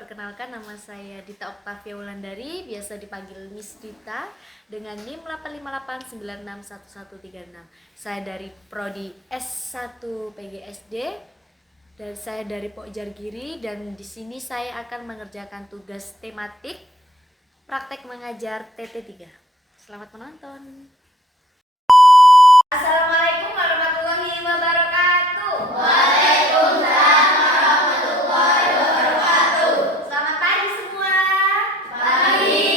perkenalkan nama saya Dita Oktavia Wulandari, biasa dipanggil Miss Dita dengan NIM 858961136. Saya dari Prodi S1 PGSD dan saya dari Pokjar Giri, dan di sini saya akan mengerjakan tugas tematik praktek mengajar TT3. Selamat menonton. Assalamualaikum warahmatullahi wabarakatuh. Waalaikumsalam warahmatullahi wabarakatuh. Selamat pagi semua. Pagi.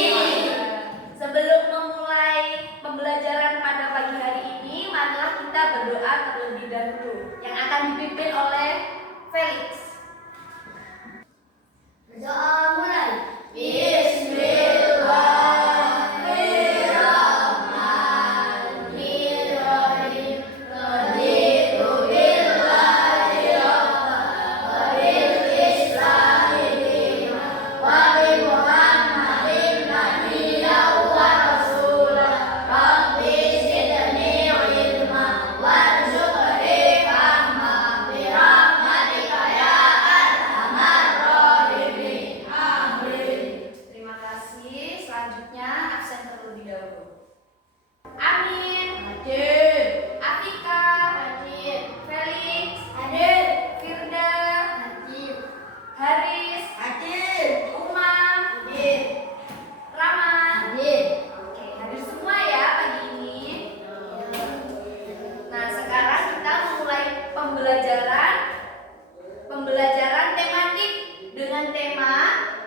Sebelum memulai pembelajaran pada pagi hari ini, marilah kita berdoa terlebih dahulu yang akan dipimpin oleh Felix. Berdoa mulai. Bismillahirrahmanirrahim. Raditu billahi rabban wa bil islami dinan wa bi Muhammadin nabiyyan wa rasulan. Rabbi zidni ilma warzuqni fahma bi rahmatika ya arhamar rahimin. Amin. Terima kasih. Selanjutnya absen terlebih dahulu. Amin. Hadir. Atika. Hadir. Felix. Hadir. Firda. Hadir. Haris. Hadir. Umam. Hadir. Rama. Hadir. Oke, hadir semua ya pagi ini. Nah, sekarang kita memulai pembelajaran tematik dengan tema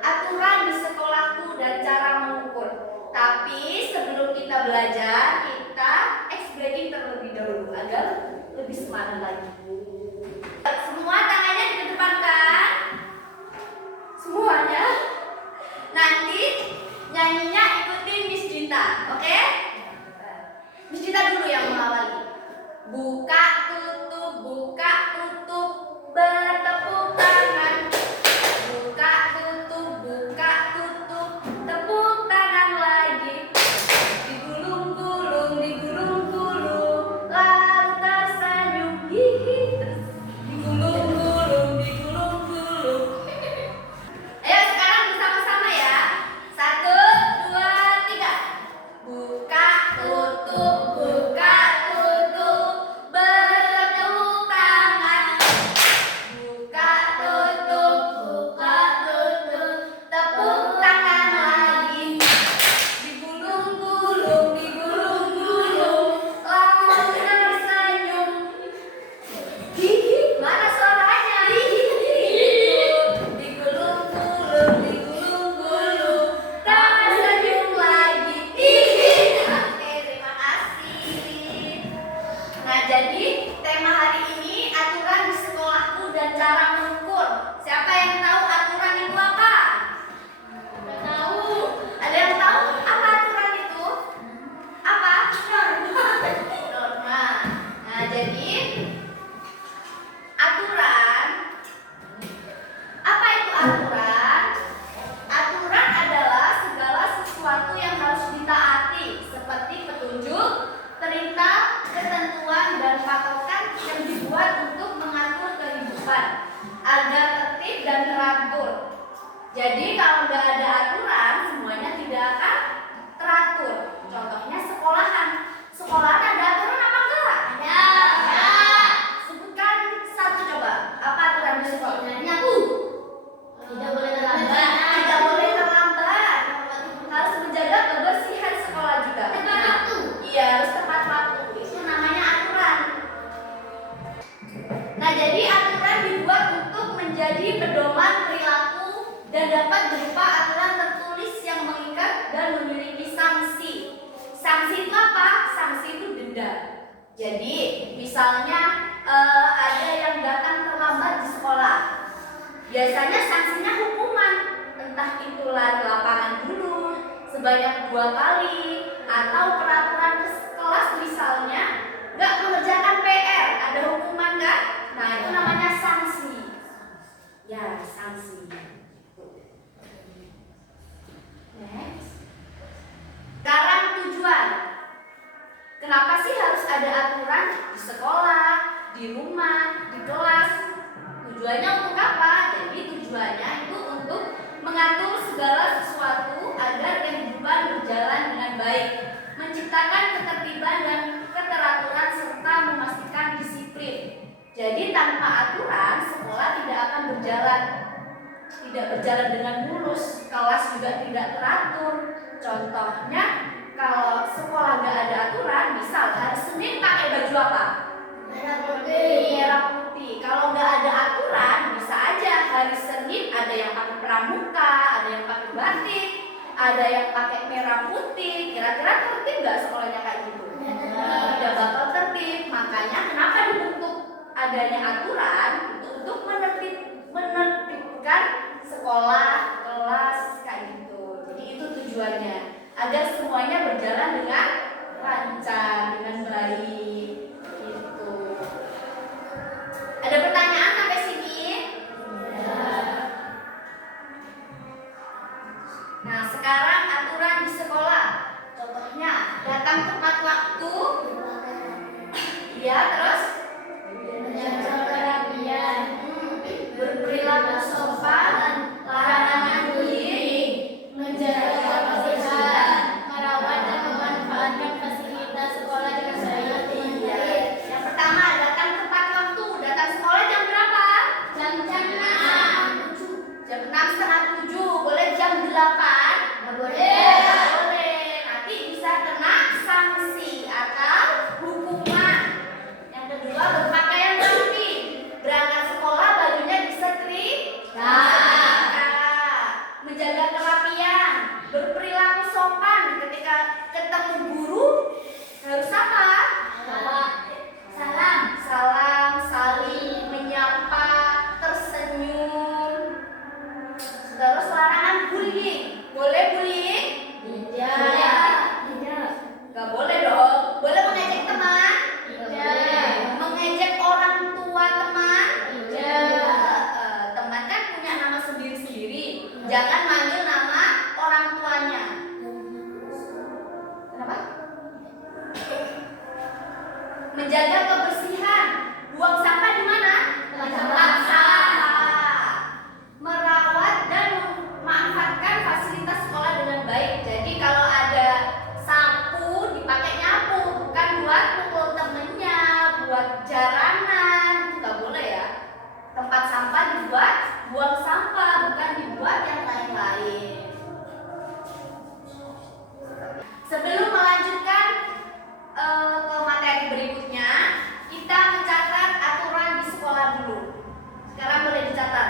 aturan di sekolahku dan cara mengukur. Tapi sebelum kita belajar, kita ice breaking terlebih dahulu agar lebih semangat lagi. Semua tangannya dikedepankan. Semuanya. Nanti nyanyinya ikutin Miss Dita, oke? Miss Dita dulu yang mengawali. Buka tutup, bertepuk tangan. Buka tutup, tepuk tangan lagi. Digulung-gulung, lalu tersenyum, hihi. Digulung-gulung. Ayo sekarang bersama-sama ya. 1, 2, 3. Buka tutup, bertepuk tangan. Buka tutup, tepuk tangan lagi. Digulung-gulung, lalu tersenyum. Hihi, mana suaranya? Digulung-gulung, tersenyum lagi. Hihi. Oke, terima kasih. Nah, jadi tema hari ini aturan di sekolahku dan cara mengukur. Siapa yang tahu aturan itu apa? Udah tahu. Ada yang tahu apa aturan itu? Apa? Norma. Nah, jadi aturan. Apa itu aturan? Aturan adalah segala sesuatu yang harus ditaati, seperti petunjuk, perintah, ketentuan, dan patokan yang dibuat untuk mengatur kehidupan agar tertib dan teratur. Jadi kalau nggak ada aturan, semuanya tidak akan teratur. Contohnya sekolahan. Sekolahan ada aturan apa enggak? Ada. Sebutkan satu coba. Apa aturan di sekolah? Tidak boleh terlambat. Tidak boleh terlambat. Harus menjaga kebersihan sekolah juga. Tepat waktu. Iya, harus tepat waktu. Itu namanya aturan. Nah, jadi aturan dibuat untuk menjadi pedoman perilaku dan dapat berupa aturan tertulis yang mengikat dan memiliki sanksi. Sanksi itu apa? Sanksi itu denda. Jadi, misalnya ada yang datang terlambat di sekolah. Biasanya sanksinya hukuman, entah itu lari lapangan dulu sebanyak 2 kali, atau peraturan kelas misalnya nggak mengerjakan PR, ada hukuman kan? Nah, itu namanya sanksi. Ya, sanksi. Next. Sekarang tujuan. Kenapa sih harus ada aturan di sekolah, di rumah, di kelas? Tujuannya untuk apa? Jadi tujuannya itu untuk mengatur segala sesuatu agar kehidupan berjalan dengan baik, menciptakan ketertiban dan keteraturan serta memastikan disiplin. Jadi tanpa aturan sekolah tidak akan tidak berjalan dengan mulus, kelas juga tidak teratur. Contohnya kalau sekolah nggak ada aturan, misal hari Senin pakai baju apa? Merah putih. Merah putih. Kalau nggak ada aturan, bisa aja hari Senin ada yang pakai pramuka, ada yang pakai batik, ada yang pakai merah putih. Kira-kira tertib nggak sekolahnya kayak gitu? Tidak bakal tertib. Makanya kenapa dibentuk adanya aturan untuk menertibkan sekolah, kelas kayak gitu. Jadi itu tujuannya, agar semuanya berjalan dengan lancar, dengan baik. Gitu. Ada pertanyaan sampai sini? Nah, sekarang aturan di sekolah. Contohnya, datang tepat waktu. Ya, terus Menjaga kerapian. berperilaku sopan, larangan bullying, Menjaga kebersihan. Merawat dan memanfaatkan fasilitas sekolah dengan baik. Yang pertama, datang tepat waktu. Datang sekolah jam berapa? Jam 6. Jam 6:30. Boleh jam 8? Nggak boleh. Nggak boleh. Nanti bisa kena sanksi atau hukuman. Yang kedua, berpakaian rapi. Berangkat sekolah bajunya disetrika. Menjaga kerapian. Berperilaku sopan. Ketika ketemu guru harus apa? Salam, saling menyapa, tersenyum. Terus larangan bullying. Boleh bullying? Gak boleh dong. Boleh mengejek teman? Mengejek orang tua teman? Teman kan punya nama sendiri-sendiri. Jangan manggil nama orang tuanya. Kenapa? Menjaga kebersihan. Buang sampah di mana? Tempat sampah. Merawat dan memanfaatkan fasilitas sekolah dengan baik. Jadi kalau ada sapu dipakai nyapu, bukan buat pukul temennya, buat jaranan, itu nggak boleh ya. Tempat sampah dibuat buang sampah, bukan dibuat yang lain-lain. Sebelum melanjutkan ke materi berikutnya, kita mencatat aturan di sekolah dulu. Sekarang boleh dicatat.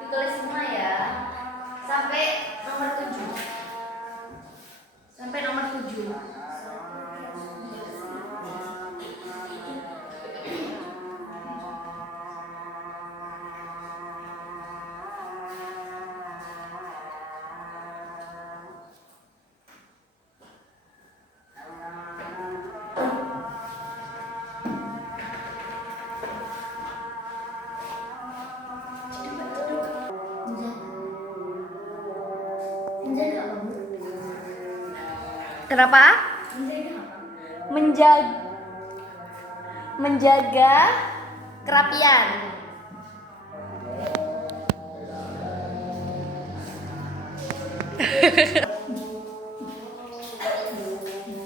Ditulis semua ya. Sampai nomor 7. Sampai nomor 7. Kenapa? Menjaga kerapian.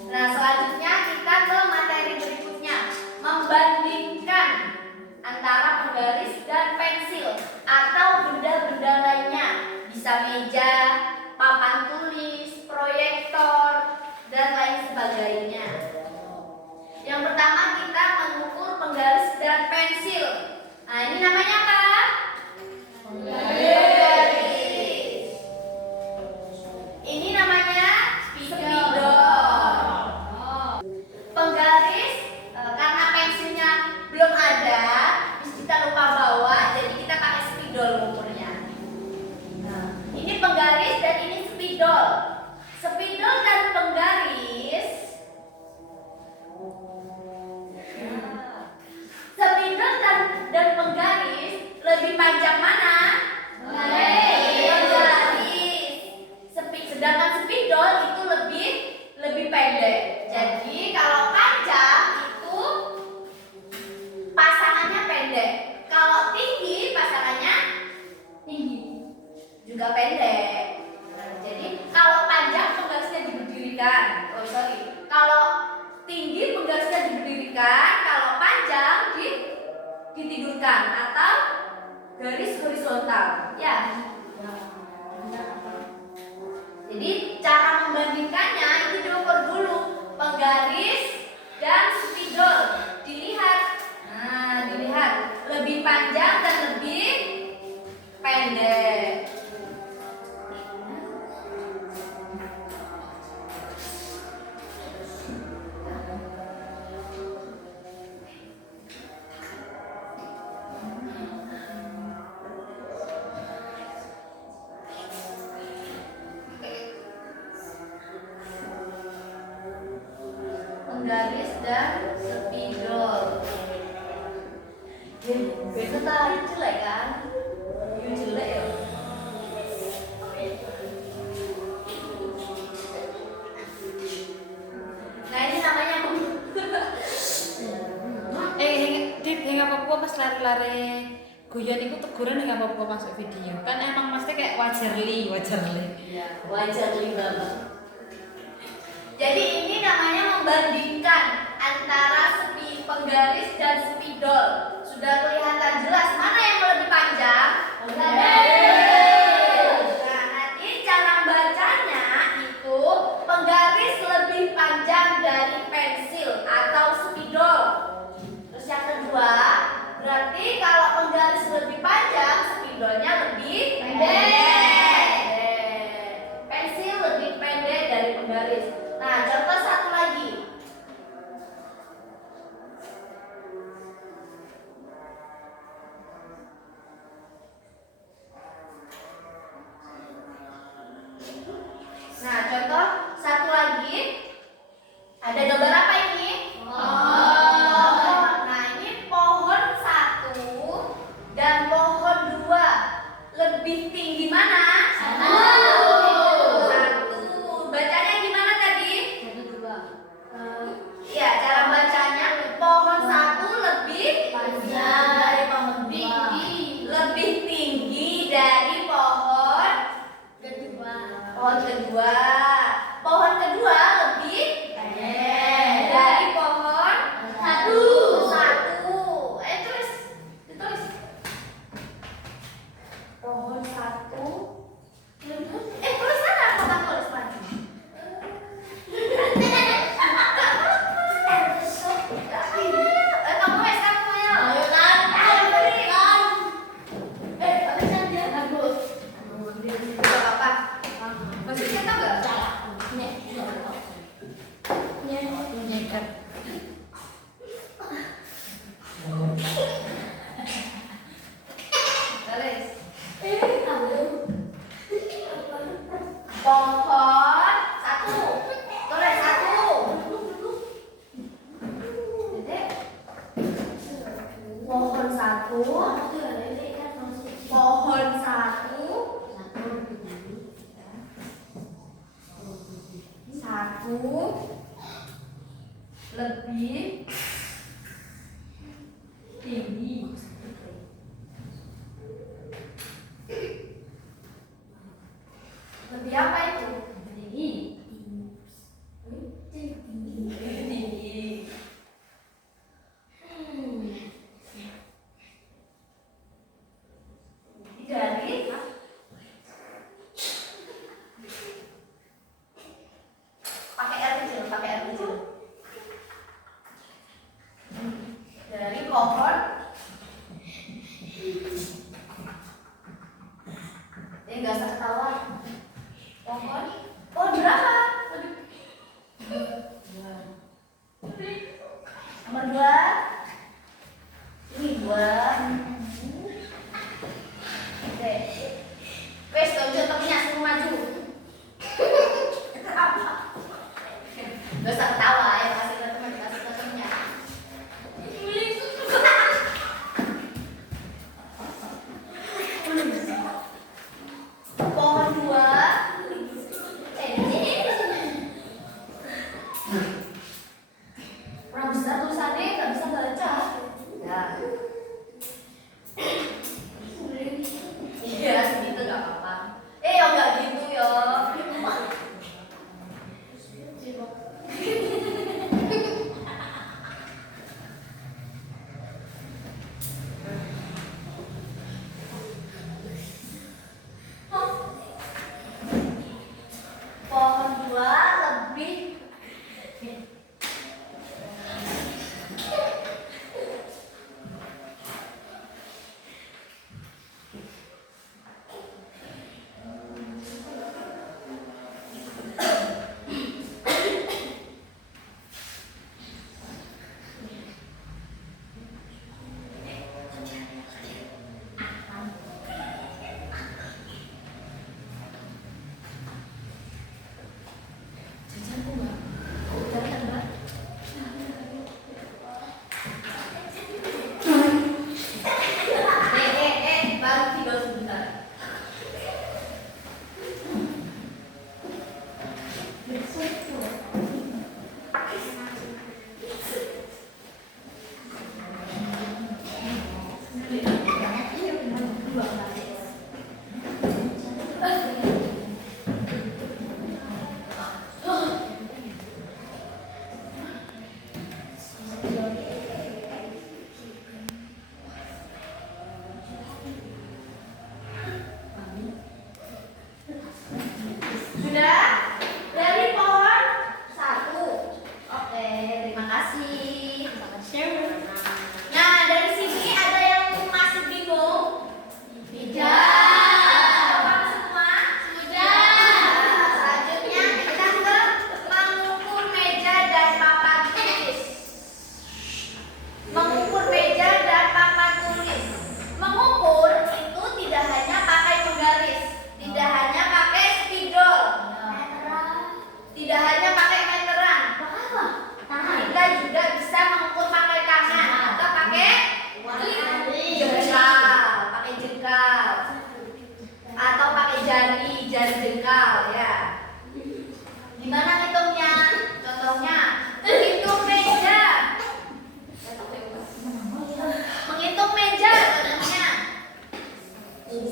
Nah, selanjutnya kita ke materi berikutnya, membandingkan antara penggaris dan pensil atau benda-benda lainnya. Bisa meja, papan tulis, proyektor, dan lain sebagainya. Yang pertama kita mengukur penggaris dan pensil. Nah, ini namanya apa? Penggaris. Ini namanya spidol. Penggaris karena pensilnya belum ada, kita lupa bawa, jadi kita pakai spidol ngukurnya. Nah, ini penggaris dan ini spidol. Spidol dan penggaris. Spidol dan penggaris lebih panjang mana? Penggaris. membandingkan atau garis horizontal. Ya. Jadi cara membandingkannya itu diukur dulu penggaris dan spidol. Dilihat. Nah, dilihat lebih panjang dan lebih pendek. Penggaris dan spidol. Itu tadi jelek kan? Ini jelek ya. Nah ini namanya Dik, nggak apa-apa pas lari-lari guyon itu teguran nggak apa-apa masuk video. Kan emang mesti kayak wajarli. Iya, wajar banget. Jadi ini namanya membandingkan antara penggaris dan spidol. Sudah kelihatan jelas mana yang lebih panjang? Penggaris. Nah, nanti cara bacanya itu penggaris lebih panjang dari pensil atau spidol. Terus yang kedua, berarti kalau penggaris lebih panjang, spidolnya lebih pendek. Pensil lebih pendek dari penggaris. Nah, contoh satu lagi. Nah, contoh satu lagi. Ada gambar apa ini? Pohon. Nah, ini pohon 1 dan pohon 2. Lebih tinggi mana? 1. Bacanya gimana tadi? Iya, cara bacanya pohon 1 lebih Panjang dari pohon tinggi. lebih tinggi dari pohon Kedua. kedua. Pohon kedua lebih Pendek. dari pohon Satu. Tulis. Ditulis. Pohon 1. Tulis sana, apa tulis lagi? Kamu ya. Ayo kan. Bagus. Gak apa-apa. Maksudnya tau gak? Nyeker. Tulis. Pohon 1. Tulis 1. Dedek. Pohon 1. Pohon 1. 1 lebih tinggi. Lebih apa itu? Tinggi. Tinggi. Dari pakai air kecil. Dari pohon. Enggak usah ketawa. Pohon. Oh, berapa? Nomor 2. Ini 2. Oke. Wes, tunjuk temennya suruh maju. Gak usah ketawa ya, kasih ke temennya. Pohon 2. Kurang besar tulisannya, gak bisa baca. Ya. Iya, segitu gak apa-apa. Ya gak gitu ya.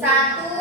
Satu,